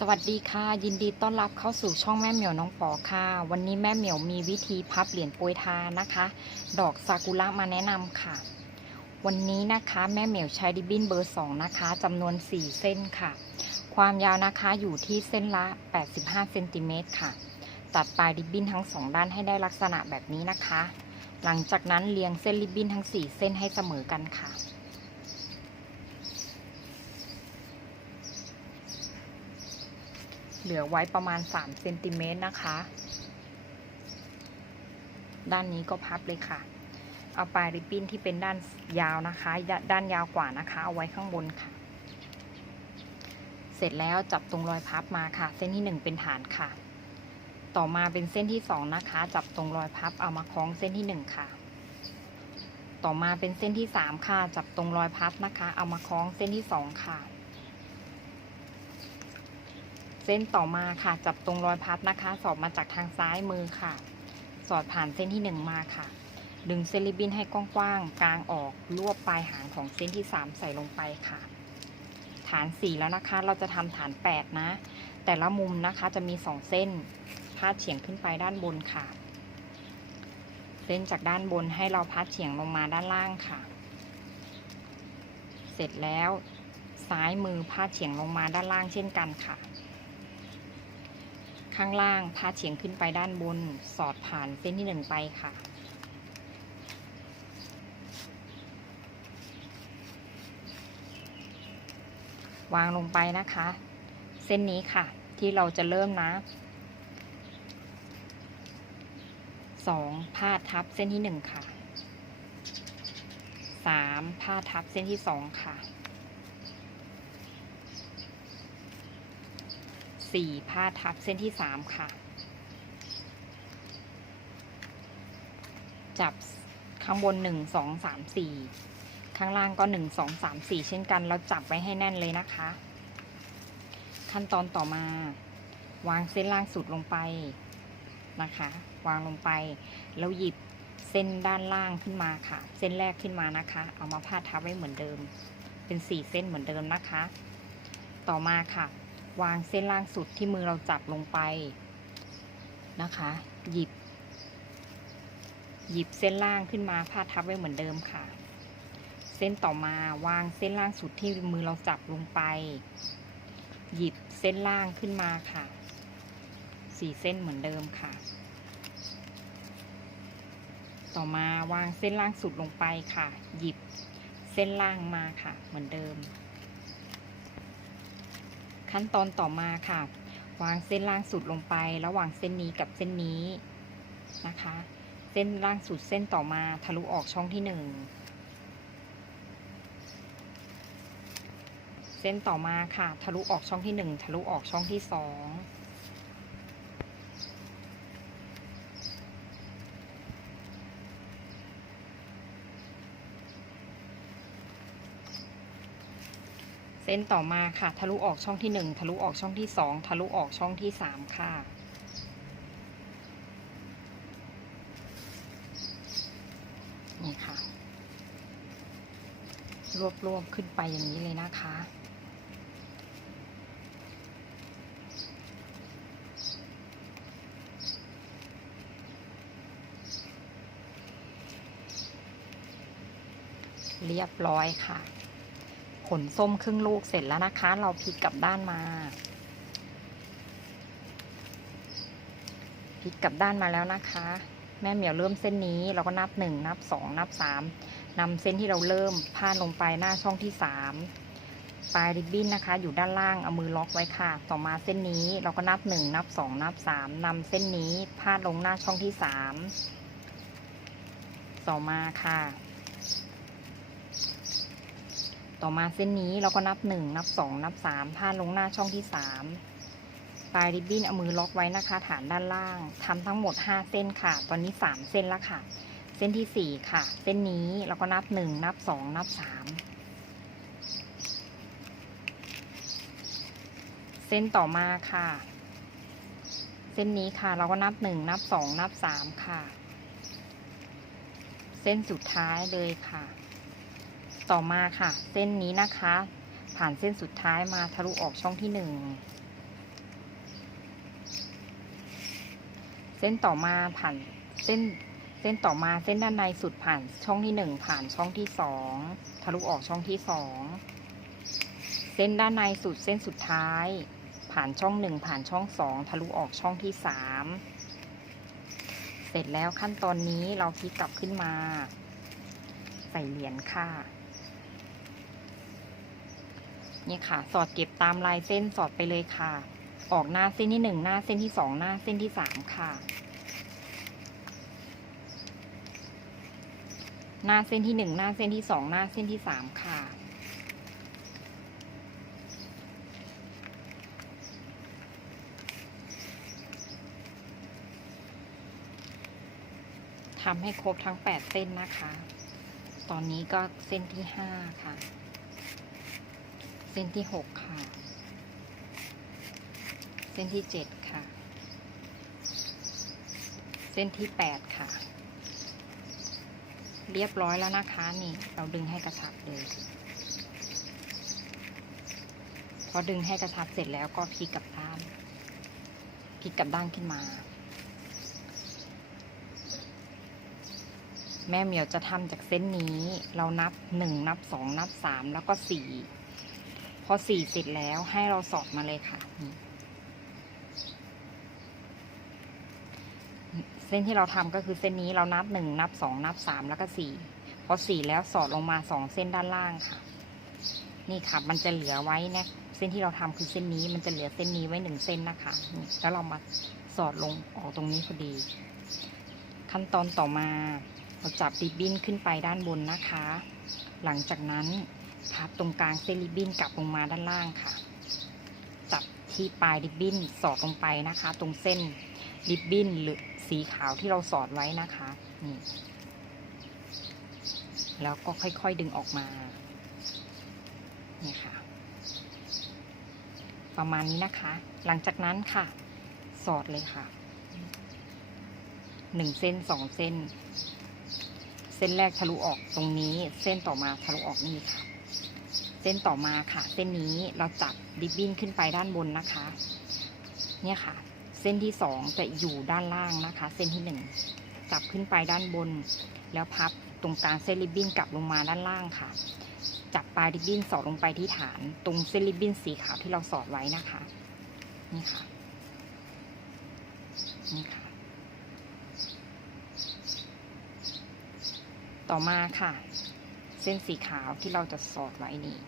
สวัสดีค่ะ ยินดีต้อนรับเข้าสู่ช่องแม่เหมียวน้องปอค่ะ วันนี้แม่เหมียวมีวิธีพับเหรียญโปรยทานนะคะ ดอกซากุระมาแนะนำค่ะ วันนี้นะคะแม่เหมียวใช้ริบบินเบอร์ 2 นะคะจำนวน 4 เส้นค่ะ ความยาวนะคะอยู่ที่เส้นละ 85เซนติเมตรค่ะ ตัดปลายริบบินทั้ง 2 ด้านให้ได้ลักษณะแบบนี้นะคะ หลังจากนั้นเรียงเส้นริบบินทั้ง 4 เส้นให้เสมอกันค่ะ เหลือไว้ประมาณ3เซนติเมตรนะคะ ด้านนี้ก็พับเลยค่ะ เอาปลายริบบิ้นที่เป็นด้านยาวนะคะ ด้านยาวกว่านะคะ เอาไว้ข้างบนค่ะ เสร็จแล้วจับตรงรอยพับมาค่ะ เส้นที่ 1 เป็นฐานค่ะ ต่อมาเป็นเส้นที่ 2 นะคะ จับตรงรอยพับเอามาคล้องเส้นที่ 1 ค่ะ ต่อมาเป็นเส้นที่ 3 ค่ะ จับตรงรอยพับนะคะ เอามาคล้องเส้นที่ 2 ค่ะ เส้นต่อมาค่ะ จับตรงรอยพับนะคะ สอบมาจากทางซ้ายมือค่ะ สอดผ่านเส้นที่ 1 มาค่ะ ดึงเส้นริบบิ้นให้กว้างๆกลางออกรวบปลายหางของเส้นที่ 3 ใส่ลงไปค่ะ ฐาน 4 แล้วนะคะ เราจะทำฐาน 8 นะ แต่ละมุมนะคะจะมี 2 เส้นพาดเฉียงขึ้นไปด้านบนค่ะ เส้นจากด้านบนให้เราพาดเฉียงลงมาด้านล่างค่ะ เสร็จแล้ว ซ้ายมือพาดเฉียงลงมาด้านล่างเช่นกันค่ะ ข้างล่างพาดเฉียงขึ้นไปด้านบนสอดผ่านเส้นที่หนึ่งไปค่ะ วางลงไปนะคะ เส้นนี้ค่ะ ที่เราจะเริ่มนะสองพาดทับเส้นที่หนึ่งค่ะสามพาดทับเส้นที่สองค่ะ สี่พาดทับเส้นที่สามค่ะ จับข้างบนหนึ่งสองสามสี่ข้างล่างก็หนึ่งสองสามสี่เช่นกันเราจับไว้ให้แน่นเลยนะคะ ขั้นตอนต่อมา วางเส้นล่างสุดลงไปนะคะ วางลงไป แล้วหยิบเส้นด้านล่างขึ้นมาค่ะ เส้นแรกขึ้นมานะคะ เอามาพาดทับไว้เหมือนเดิม เป็นสี่เส้นเหมือนเดิมนะคะ ต่อมาค่ะ วางเส้นล่างสุดที่มือเราจับลงไปนะคะ หยิบ หยิบเส้นล่างขึ้นมาพาดทับไว้เหมือนเดิมค่ะ เส้นต่อมาวางเส้นล่างสุดที่มือเราจับลงไป หยิบเส้นล่างขึ้นมาค่ะสี่เส้นเหมือนเดิมค่ะ ต่อมาวางเส้นล่างสุดลงไปค่ะ หยิบเส้นล่างมาค่ะ เหมือนเดิม ขั้นตอนต่อมาค่ะ วางเส้นล่างสุดลงไประหว่างเส้นนี้กับเส้นนี้นะคะ เส้นล่างสุดเส้นต่อมาทะลุออกช่องที่หนึ่งเส้นต่อมาค่ะ ทะลุออกช่องที่หนึ่งทะลุออกช่องที่สอง เส้นต่อมาค่ะ ทะลุออกช่องที่หนึ่งทะลุออกช่องที่สองทะลุออกช่องที่สามค่ะ นี่ค่ะ รวบรวบขึ้นไปอย่างนี้เลยนะคะเรียบร้อยค่ะ ผลส้มครึ่งลูกเสร็จแล้วนะคะ เราพลิกกลับด้านมาพลิกกลับด้านมาแล้วนะคะ แม่เหมียวเริ่มเส้นนี้เราก็นับหนึ่งนับสองนับสามนำเส้นที่เราเริ่มพาดลงไปหน้าช่องที่สามปลายริบบิ้นนะคะ อยู่ด้านล่างเอามือล็อกไว้ค่ะ ต่อมาเส้นนี้เราก็นับหนึ่งนับสองนับสามนำเส้นนี้พาดลงหน้าช่องที่สามต่อมาค่ะ ต่อมาเส้นนี้เราก็นับหนึ่งนับสองนับสามพาดลงหน้าช่องที่สามปลายริบบิ้นเอามือล็อกไว้นะคะ ฐานด้านล่างทำทั้งหมดห้าเส้นค่ะ ตอนนี้สามเส้นแล้วค่ะ เส้นที่สี่ค่ะ เส้นนี้เราก็นับหนึ่งนับสองนับสามเส้นต่อมาค่ะ เส้นนี้ค่ะเราก็นับหนึ่งนับสองนับสามค่ะ เส้นสุดท้ายเลยค่ะ ต่อมาค่ะ เส้นนี้นะคะ ผ่านเส้นสุดท้ายมาทะลุออกช่องที่หนึ่งเส้นต่อมาผ่านเส้นเส้นต่อมาเส้นด้านในสุดผ่านช่องที่หนึ่งผ่านช่องที่สองทะลุออกช่องที่สองเส้นด้านในสุดเส้นสุดท้าย ผ่านช่องหนึ่งผ่านช่องสองทะลุออกช่องที่สามเสร็จแล้วขั้นตอนนี้เราพลิกกลับขึ้นมา ใส่เหรียญค่ะ นี่ค่ะ สอดเก็บตามลายเส้นสอดไปเลยค่ะ ออกหน้าเส้นที่หนึ่งหน้าเส้นที่สองหน้าเส้นที่สามค่ะ หน้าเส้นที่หนึ่งหน้าเส้นที่สองหน้าเส้นที่สามค่ะทำให้ครบทั้งแปดเส้นนะคะ ตอนนี้ก็เส้นที่ห้าค่ะ เส้นที่หกค่ะ เส้นที่เจ็ดค่ะ เส้นที่แปดค่ะ เรียบร้อยแล้วนะคะนี่เราดึงให้กระชับเลยพอดึงให้กระชับเสร็จแล้วก็พลิกกลับด้านพลิกกลับด้านขึ้นมา แม่เหมียวจะทำจากเส้นนี้ เรานับหนึ่งนับสองนับสามแล้วก็สี่ พอสี่เสร็จแล้วให้เราสอดมาเลยค่ะนี่เส้นที่เราทำก็คือเส้นนี้เรานับหนึ่งนับสองนับสามแล้วก็สี่พอสี่แล้วสอดลงมาสองเส้นด้านล่างค่ะ นี่ค่ะ มันจะเหลือไว้เนี่ยเส้นที่เราทำคือเส้นนี้มันจะเหลือเส้นนี้ไว้หนึ่งเส้นนะคะนี่แล้วเรามาสอดลงออกตรงนี้พอดี ขั้นตอนต่อมาเราจับริบบิ้นขึ้นไปด้านบนนะคะ หลังจากนั้น พับตรงกลางเส้นริบบิ้นกลับลงมาด้านล่างค่ะ จับที่ปลายริบบิ้นสอดลงไปนะคะ ตรงเส้นริบบิ้นหรือสีขาวที่เราสอดไว้นะคะนี่แล้วก็ค่อยๆดึงออกมานี่ค่ะ ประมาณนี้นะคะ หลังจากนั้นค่ะ สอดเลยค่ะหนึ่งเส้นสองเส้น เส้นแรกทะลุออกตรงนี้ เส้นต่อมาทะลุออกนี่ค่ะ เส้นต่อมาค่ะ เส้นนี้เราจับริบบิ้นขึ้นไปด้านบนนะคะ เนี่ยค่ะ เส้นที่สองจะอยู่ด้านล่างนะคะ เส้นที่หนึ่งจับขึ้นไปด้านบน แล้วพับตรงกลางเส้นริบบิ้นกลับลงมาด้านล่างค่ะ จับปลายริบบิ้นสอดลงไปที่ฐาน ตรงเส้นริบบิ้นสีขาวที่เราสอดไว้นะคะ นี่ค่ะ นี่ค่ะ ต่อมาค่ะ เส้นสีขาวที่เราจะสอดไว้นี่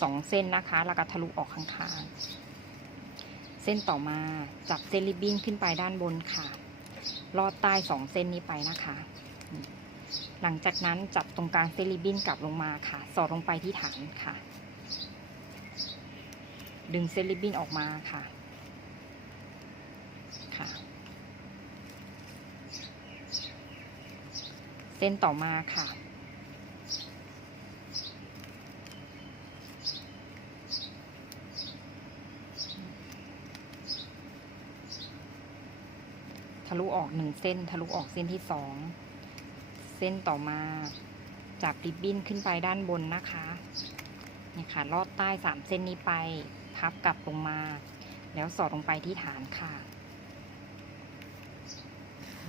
สองเส้นนะคะแล้วก็ทะลุออกข้างๆ เส้นต่อมาจับเส้นริบบิ้นขึ้นไปด้านบนค่ะ ลอดใต้สองเส้นนี้ไปนะคะ หลังจากนั้นจับตรงกลางเส้นริบบิ้นกลับลงมาค่ะ สอดลงไปที่ฐานค่ะ ดึงเส้นริบบิ้นออกมาค่ะ เส้นต่อมาค่ะ ทะลุออกหนึ่งเส้น ทะลุออกเส้นที่สองเส้นต่อมาจับริบบิ้นขึ้นไปด้านบนนะคะนี่ค่ะลอดใต้สามเส้นนี้ไปพับกลับลงมา แล้วสอดลงไปที่ฐานค่ะ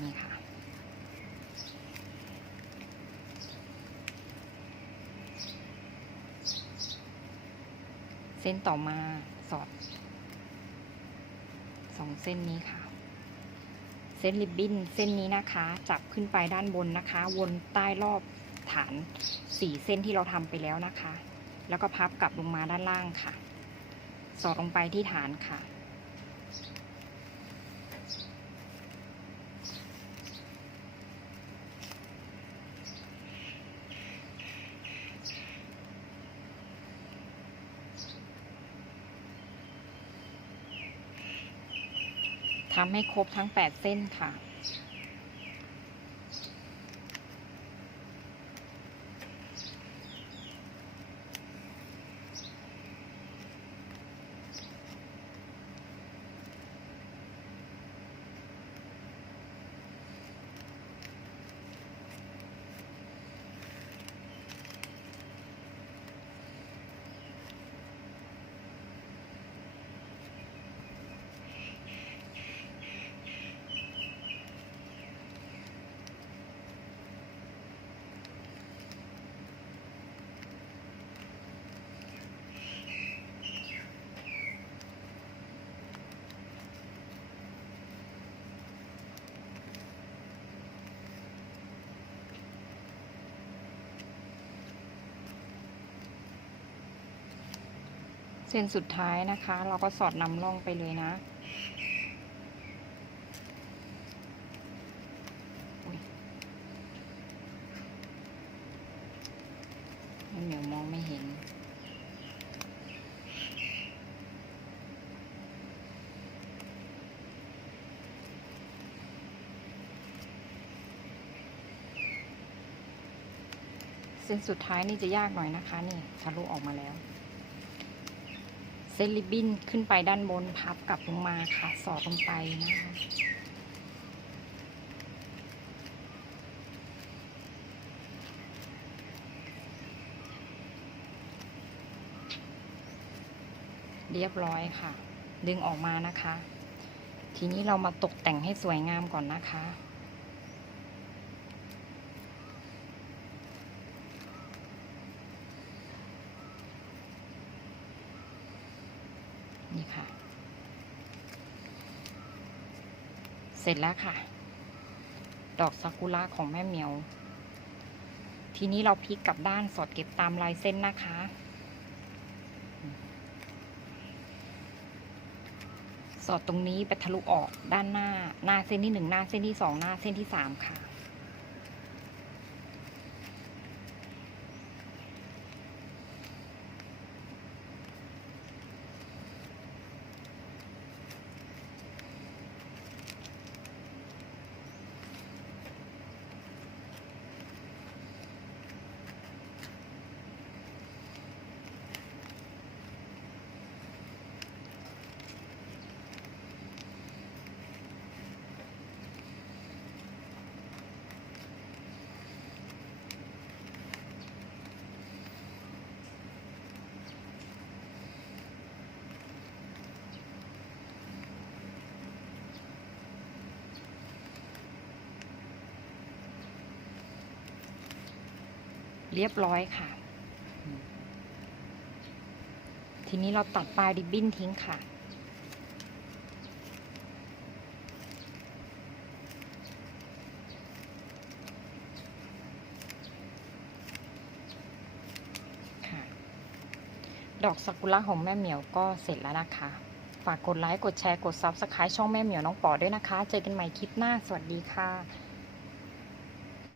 นี่ค่ะ เส้นต่อมาสอดสองเส้นนี้ค่ะ เส้นริบบิ้นเส้นนี้นะคะ จับขึ้นไปด้านบนนะคะ วนใต้รอบฐานสี่เส้นที่เราทำไปแล้วนะคะ แล้วก็พับกลับลงมาด้านล่างค่ะ สอดลงไปที่ฐานค่ะ ทำให้ครบทั้ง 8 เส้นค่ะ ส้นสุดท้ายนะคะ เราก็สอดนำร่องไปเลยนะอุ๊ยแม่เหมียวมองไม่เห็น เส้นสุดท้ายนี่จะยากหน่อยนะคะ นี่ทะลุออกมาแล้ว เส้นริบบิ้นขึ้นไปด้านบนพับกลับลงมาค่ะ สอดลงไปนะคะเรียบร้อยค่ะ ดึงออกมานะคะ ทีนี้เรามาตกแต่งให้สวยงามก่อนนะคะ นี่ค่ะ เสร็จแล้วค่ะ ดอกซากุระของแม่เหมียว ทีนี้เราพลิกกลับด้านสอดเก็บตามลายเส้นนะคะ สอดตรงนี้ไปทะลุออกด้านหน้า หน้าเส้นที่หนึ่งหน้าเส้นที่สองหน้าเส้นที่สามค่ะ เรียบร้อยค่ะ ทีนี้เราตัดปลายริบบิ้นทิ้งค่ะค่ะ ดอกซากุระของแม่เหมียวก็เสร็จแล้วนะคะ ฝากกดไลค์ กดแชร์ กด Subscribe ช่องแม่เหมียวน้องปอด้วยนะคะ เจอกันใหม่คลิปหน้า สวัสดีค่ะ